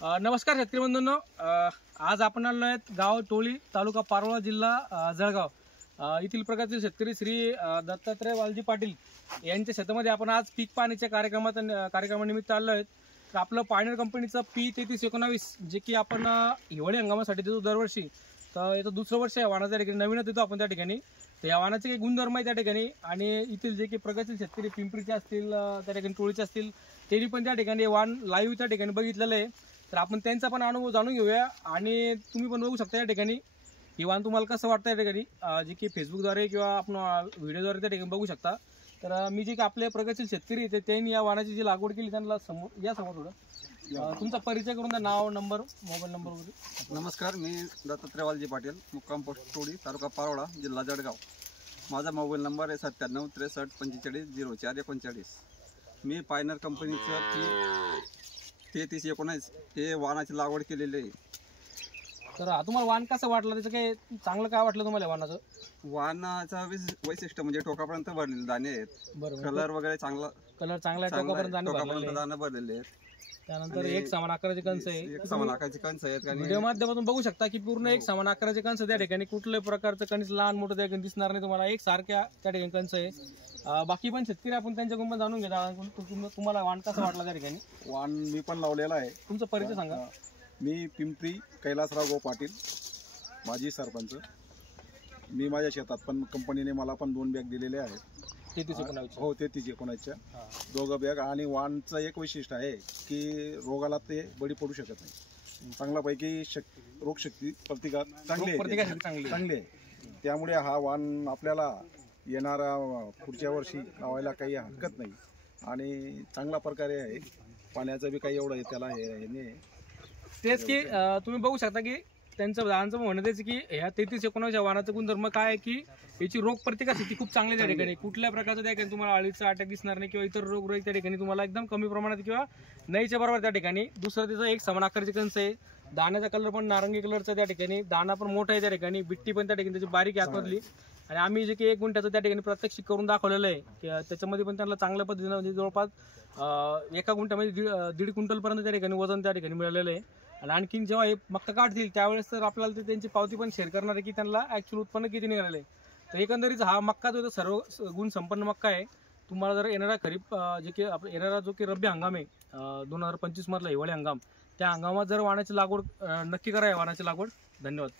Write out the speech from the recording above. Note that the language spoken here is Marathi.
नमस्कार शेतकरी बंधूंनो, आज आपण आलो आहेत गाव टोळी, तालुका पारोळा, जिल्हा जळगाव येथील प्रकारचे शेतकरी श्री दत्तात्रय वालजी पाटील यांच्या शेतामध्ये आपण आज पीक पाहणीच्या कार्यक्रमानिमित्त आलो आहेत. तर आपलं पायनर कंपनीचं P3319 जे की आपण हिवाळी हंगामासाठी देतो दरवर्षी. तर याचं दुसरं वर्ष आहे वाणाच्या ठिकाणी, नवीनच देतो आपण त्या ठिकाणी. तर या वाणाचे काही गुणधर्म आहे त्या ठिकाणी, आणि इथील जे की प्रगतशील शेतकरी पिंपरीचे असतील, त्या ठिकाणी टोळीचे असतील, त्यांनी पण त्या ठिकाणी वाण लाईव्ह त्या ठिकाणी बघितलेलं आहे. तर आपण त्यांचा पण अनुभव जाणून घेऊया, आणि तुम्ही पण बघू शकता या ठिकाणी ही वाण तुम्हाला कसं वाटतं या ठिकाणी, जे की फेसबुकद्वारे किंवा आपण व्हिडिओद्वारे त्या ठिकाणी बघू शकता. तर मी जे की आपले प्रगतशील शेतकरी ते त्यांनी या वाणाची जी लागवड केली त्यांना समोर थोडं तुमचा परिचय करून द्या, नाव, नंबर, मोबाईल नंबर वगैरे. नमस्कार, मी दत्तात्रय वालजी पाटील, मुक्काम पोस्ट टोळी, तालुका पारोळा, जिल्हा जळगाव. माझा मोबाईल नंबर आहे 97 63 45 04 39. मी पायनर कंपनीचं P3319 हे वाणाची लागवड केलेली आहे. तर तुम्हाला वाण कसं वाटलं, त्याचं काय चांगलं काय वाटलं तुम्हाला वाणाचं? वाणाचा वैशिष्ट्य म्हणजे टोकापर्यंत भरलेले दाणे आहेत. बरोबर, कलर वगैरे चांगला आहे, टोकापर्यंत दाणे भरलेले आहेत. त्यानंतर एक समान आकाराचे कंस आहे, एक समान आकाराचे कंस आहेत. व्हिडिओ माध्यमातून बघू शकता की पूर्ण एक समान आकाराचे कंस त्या ठिकाणी, कुठल्याही प्रकारचं कणीस लहान मोठं त्या ठिकाणी दिसणार नाही तुम्हाला, एक सारख्या त्या ठिकाणी कंस आहे. बाकी पण शेतकरी आपण त्यांच्याकडून पण जाणून घेता. तुम्हाला वाण कसं वाटला त्या ठिकाणी? वाण मी पण लावलेला आहे. तुमचा परिचय सांगा. मी पिंपरी कैलासराव गो पाटील, माजी सरपंच. मी माझ्या शेतात पण कंपनीने मला पण 2 बॅग दिलेले आहेत. 3319. हो, 3319च्या 2 बॅग. आणि वाणचं एक वैशिष्ट्य आहे की रोगाला ते बळी पडू शकत नाही. चांगल्यापैकी रोगशक्ती प्रतिकार चांगली आहे. त्यामुळे हा वाण आपल्याला येणारा पुढच्या वर्षी लावायला काही हरकत नाही, आणि चांगल्या प्रकारे आहे. पाण्याचं बी काही एवढं त्याला हे नाही. तेच की तुम्ही बघू शकता की त्यांचं दादांचं म्हणणं तेच की ह्या 3319 वाणाचं गुणधर्म काय आहे की याची रोग प्रतिकारशक्ती खूप चांगली त्या ठिकाणी, कुठल्या प्रकारचं त्या ठिकाणी तुम्हाला अळीचा अटॅक दिसणार नाही, किंवा इतर रोग त्या ठिकाणी तुम्हाला एकदम कमी प्रमाणात किंवा नाहीच्या बरोबर त्या ठिकाणी. दुसरं त्याचं एक समान आकाराचे कंस आहे, दाण्याचा कलर पण नारंगी कलरचा त्या ठिकाणी, दाणा पण मोठा आहे त्या ठिकाणी, बिट्टी पण त्या ठिकाणी त्याची बारीक आहे आतमधली. आणि आम्ही जे की 1 गुंठ्याचं त्या ठिकाणी प्रत्यक्ष करून दाखवलेलं आहे की त्याच्यामध्ये पण त्यांना चांगल्या पद्धतीनं म्हणजे जवळपास 1 गुंठ्यामध्ये 1.5 क्विंटलपर्यंत त्या ठिकाणी वजन त्या ठिकाणी मिळालेलं आहे. आणि आणखीन जेव्हा हे मक्का काढतील त्यावेळेस तर आपल्याला त्यांची पावती पण शेअर करणार आहे की त्यांना ॲक्च्युअल उत्पन्न किती निघालेलं आहे. तर एकंदरीत हा मक्का जो सर्व गुण संपन्न मक्का आहे. तुम्हाला जर येणारा खरीप जे की येणारा जो की रब्बी हंगाम आहे 2025 मधला हिवाळी हंगाम, त्या हंगामात जर वाणाची लागवड नक्की करा, वाणाची लागवड. धन्यवाद.